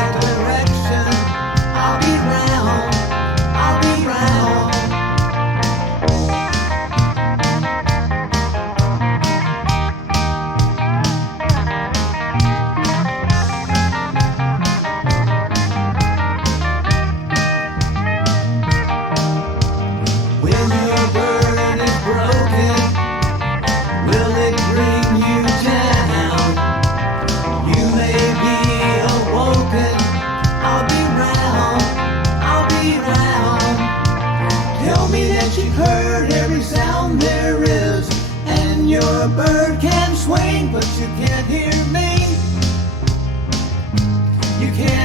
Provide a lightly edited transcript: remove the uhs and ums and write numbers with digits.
right direction, I'll be round, I'll be round. When your burden is broken, will it bring you down? You may be awoken, I'll be round, I'll be round. Tell me that you've heard every sound there is, and your bird can swing, but you can't hear me. You can't